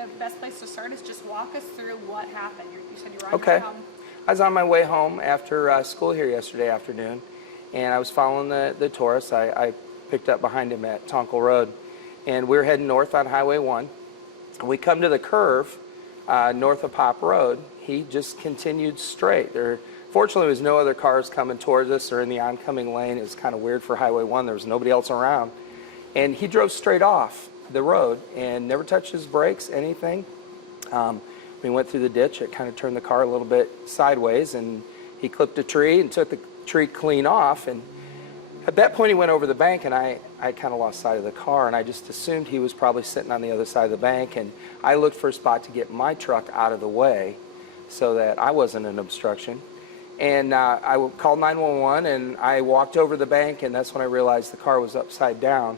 the best place to start is just walk us through what happened. You said you were on your Okay. way home. I was on my way home after school here yesterday afternoon, and I was following the Taurus. I picked up behind him at Tonkel Road, and we were heading north on Highway 1. We come to the curve north of Pop Road. He just continued straight. Fortunately, there was no other cars coming towards us or in the oncoming lane. It was kind of weird for Highway 1. There was nobody else around. And he drove straight off the road and never touched his brakes, anything. We went through the ditch. It kind of turned the car a little bit sideways, and he clipped a tree and took the tree clean off. And at that point, he went over the bank, and I kind of lost sight of the car, and I just assumed he was probably sitting on the other side of the bank. And I looked for a spot to get my truck out of the way so that I wasn't an obstruction. And I called 911, and I walked over the bank, and that's when I realized the car was upside down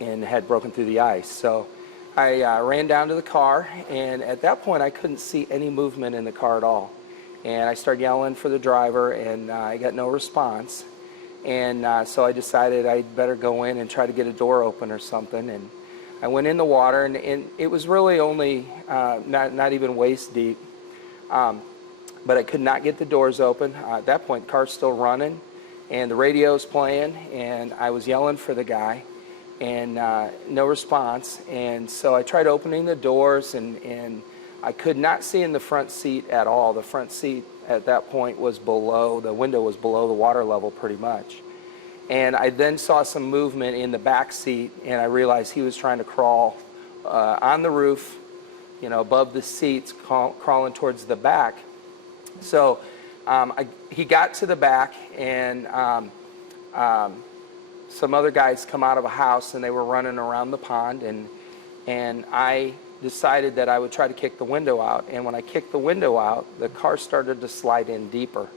and had broken through the ice. So I ran down to the car, and at that point, I couldn't see any movement in the car at all. And I started yelling for the driver, and I got no response. And so I decided I'd better go in and try to get a door open or something. And I went in the water, and it was really only not even waist deep. But I could not get the doors open. At that point, the car's still running, and the radio's playing, and I was yelling for the guy, and no response. And so I tried opening the doors, and I could not see in the front seat at all. The front seat at that point was below, the window was below the water level pretty much. And I then saw some movement in the back seat, and I realized he was trying to crawl on the roof, above the seats, crawling towards the back. So he got to the back, and some other guys come out of a house, and they were running around the pond, and I decided that I would try to kick the window out. And when I kicked the window out, the car started to slide in deeper.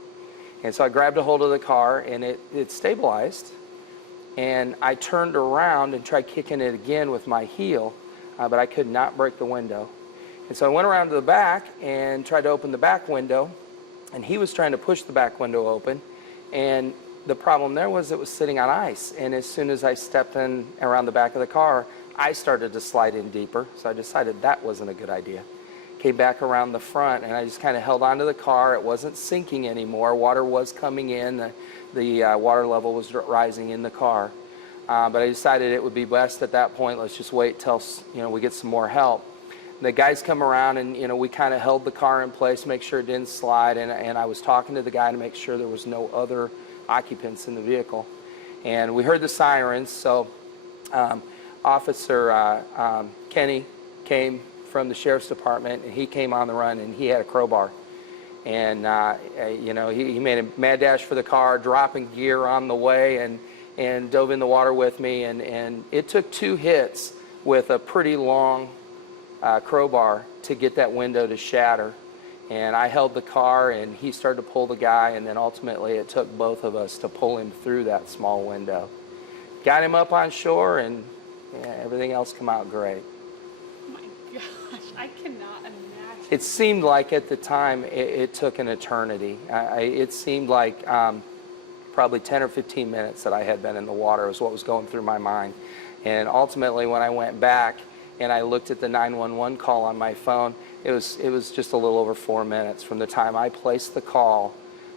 And so I grabbed a hold of the car, and it stabilized. And I turned around and tried kicking it again with my heel, but I could not break the window. And so I went around to the back and tried to open the back window, and he was trying to push the back window open. And the problem there was it was sitting on ice. And as soon as I stepped in around the back of the car, I started to slide in deeper. So I decided that wasn't a good idea. Came back around the front, and I just kind of held onto the car. It wasn't sinking anymore. Water was coming in. The water level was rising in the car. But I decided it would be best at that point, let's just wait till we get some more help. The guys come around, and we kind of held the car in place, make sure it didn't slide, and I was talking to the guy to make sure there was no other occupants in the vehicle. And we heard the sirens, so Officer Kenny came from the Sheriff's Department, and he came on the run, and he had a crowbar. And he made a mad dash for the car, dropping gear on the way, and dove in the water with me, and it took 2 hits with a pretty long crowbar to get that window to shatter. And I held the car, and he started to pull the guy, and then ultimately it took both of us to pull him through that small window. Got him up on shore, and everything else came out great. Oh my gosh, I cannot imagine. It seemed like at the time it took an eternity. It seemed like probably 10 or 15 minutes that I had been in the water was what was going through my mind. And ultimately, when I went back and I looked at the 911 call on my phone, it was just a little over 4 minutes from the time I placed the call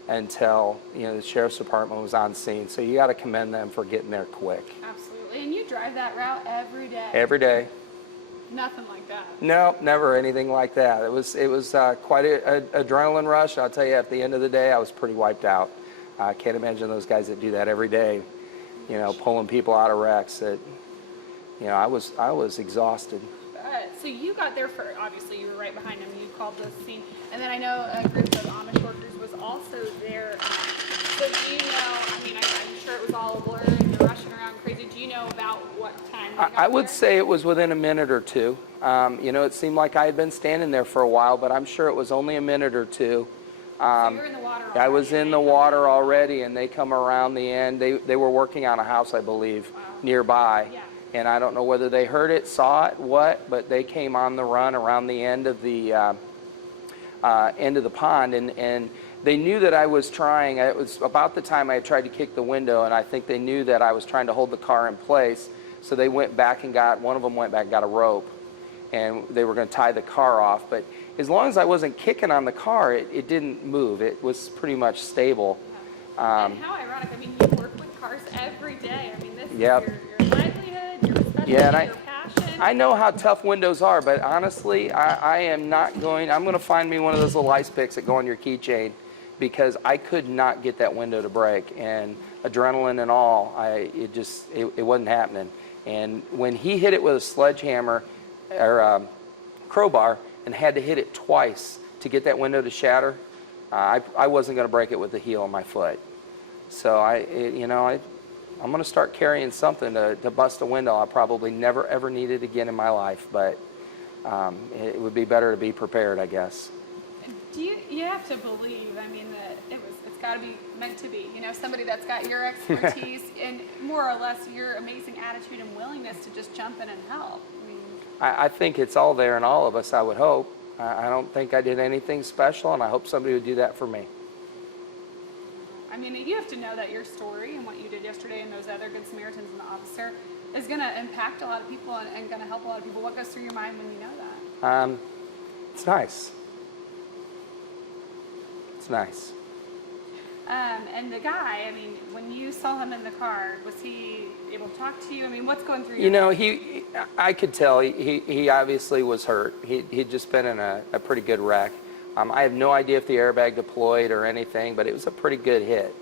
until the Sheriff's Department was on scene. So you got to commend them for getting there quick. Absolutely. And you drive that route every day. Every day. Nothing like that. No, never anything like that. It was quite an adrenaline rush. I'll tell you, at the end of the day, I was pretty wiped out. I can't imagine those guys that do that every day, pulling people out of wrecks. That, I was exhausted. So you got there for, obviously you were right behind him, you called the scene, and then I know a group of Amish workers was also there. So do you know, I'm sure it was all a blur and you're rushing around crazy. Do you know about what time they got I would there? say it was within a minute or two. It seemed like I had been standing there for a while, but I'm sure it was only a minute or two. So you're in the water already. I was in the water already, and they come around the end. They were working on a house, I believe, nearby. Yeah. And I don't know whether they heard it, saw it, but they came on the run around the end of the pond, and they knew that I was trying. It was about the time I had tried to kick the window, and I think they knew that I was trying to hold the car in place. So they went back and one of them went back and got a rope, and they were going to tie the car off. But as long as I wasn't kicking on the car, it didn't move. It was pretty much stable. And how ironic, I mean, you work with cars every day. I mean, this Yep. is your livelihood, your specialty, Yeah, and your passion. I know how tough windows are, but honestly, I am not going. I'm going to find me one of those little ice picks that go on your keychain, because I could not get that window to break, and adrenaline and all, it wasn't happening. And when he hit it with a sledgehammer or crowbar and had to hit it twice to get that window to shatter, I wasn't going to break it with the heel of my foot. So I'm going to start carrying something to bust a window I probably never ever needed again in my life, but it would be better to be prepared, I guess. Do you have to believe, I mean, that it's got to be meant to be, somebody that's got your expertise and more or less your amazing attitude and willingness to just jump in and help. I mean, I think it's all there in all of us, I would hope. I don't think I did anything special, and I hope somebody would do that for me. I mean, you have to know that your story and what you did yesterday and those other Good Samaritans and the officer is going to impact a lot of people and going to help a lot of people. What goes through your mind when you know that? It's nice. It's nice. And the guy, I mean, when you saw him in the car, was he able to talk to you? I mean, what's going through your mind? I could tell he obviously was hurt. He'd just been in a pretty good wreck. I have no idea if the airbag deployed or anything, but it was a pretty good hit.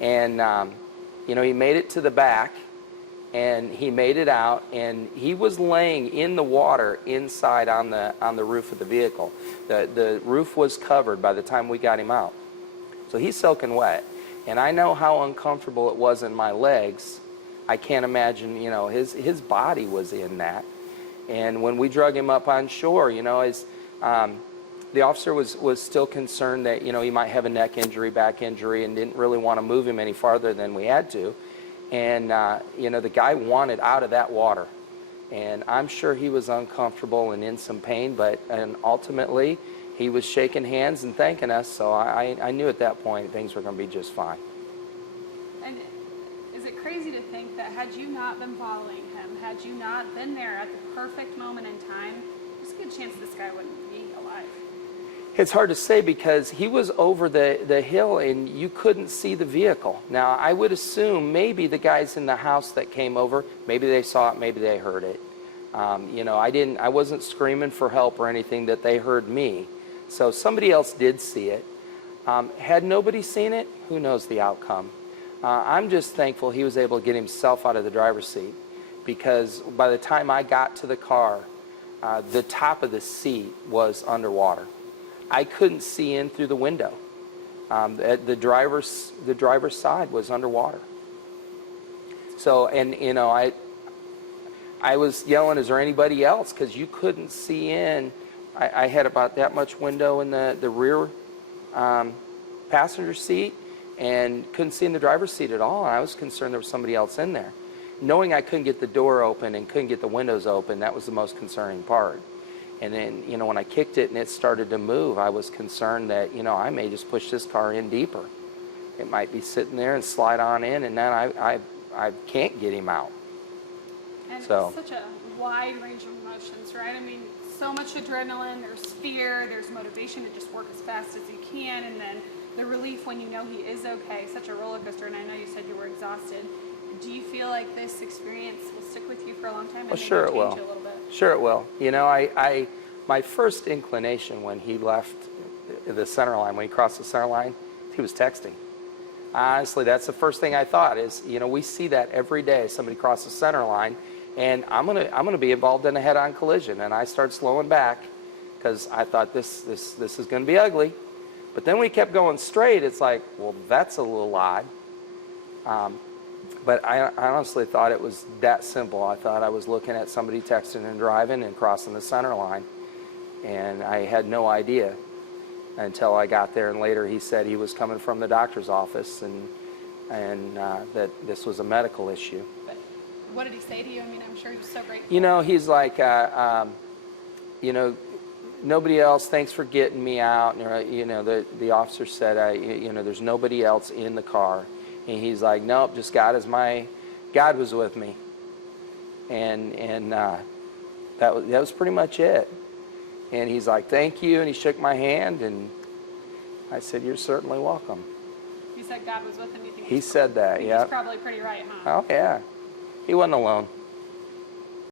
And, he made it to the back, and he made it out, and he was laying in the water inside on the roof of the vehicle. The roof was covered by the time we got him out. So he's soaking wet. And I know how uncomfortable it was in my legs. I can't imagine, his body was in that. And when we drug him up on shore, the officer was still concerned that, he might have a neck injury, back injury, and didn't really want to move him any farther than we had to. And, the guy wanted out of that water. And I'm sure he was uncomfortable and in some pain, and ultimately he was shaking hands and thanking us. So I knew at that point things were going to be just fine. And is it crazy to think that had you not been following him, had you not been there at the perfect moment in time, there's a good chance this guy wouldn't be alive? It's hard to say because he was over the hill and you couldn't see the vehicle. Now, I would assume maybe the guys in the house that came over, maybe they saw it, maybe they heard it. I wasn't screaming for help or anything that they heard me. So somebody else did see it. Had nobody seen it, who knows the outcome. I'm just thankful he was able to get himself out of the driver's seat, because by the time I got to the car, the top of the seat was underwater. I couldn't see in through the window. The driver's side was underwater. So, and I was yelling, "Is there anybody else?" Because you couldn't see in. I had about that much window in the rear passenger seat and couldn't see in the driver's seat at all. And I was concerned there was somebody else in there. Knowing I couldn't get the door open and couldn't get the windows open, that was the most concerning part. And then, when I kicked it and it started to move, I was concerned that, I may just push this car in deeper. It might be sitting there and slide on in, and then I can't get him out. And So. it's such a wide range of emotions, right? I mean, so much adrenaline, there's fear, there's motivation to just work as fast as you can, and then the relief when you know he is okay, such a roller coaster. And I know you said you were exhausted. Do you feel like this experience will stick with you for a long time? Well, sure it will. You a little bit? Sure it will. My first inclination when he left the center line, when he crossed the center line, he was texting. Honestly, that's the first thing I thought is, we see that every day. Somebody crosses the center line, and I'm gonna be involved in a head-on collision. And I started slowing back because I thought this is gonna be ugly. But then we kept going straight. It's like, well, that's a little odd. But I honestly thought it was that simple. I thought I was looking at somebody texting and driving and crossing the center line. And I had no idea until I got there. And later he said he was coming from the doctor's office and that this was a medical issue. But what did he say to you? I mean, I'm sure he was so grateful. He's like, nobody else, thanks for getting me out. And, the officer said, there's nobody else in the car. And he's like, nope, just God was with me. And that was pretty much it. And he's like, thank you, and he shook my hand, and I said, you're certainly welcome. He said God was with him. You think He said that, he's yeah. probably pretty right, huh? Oh, yeah. He wasn't alone.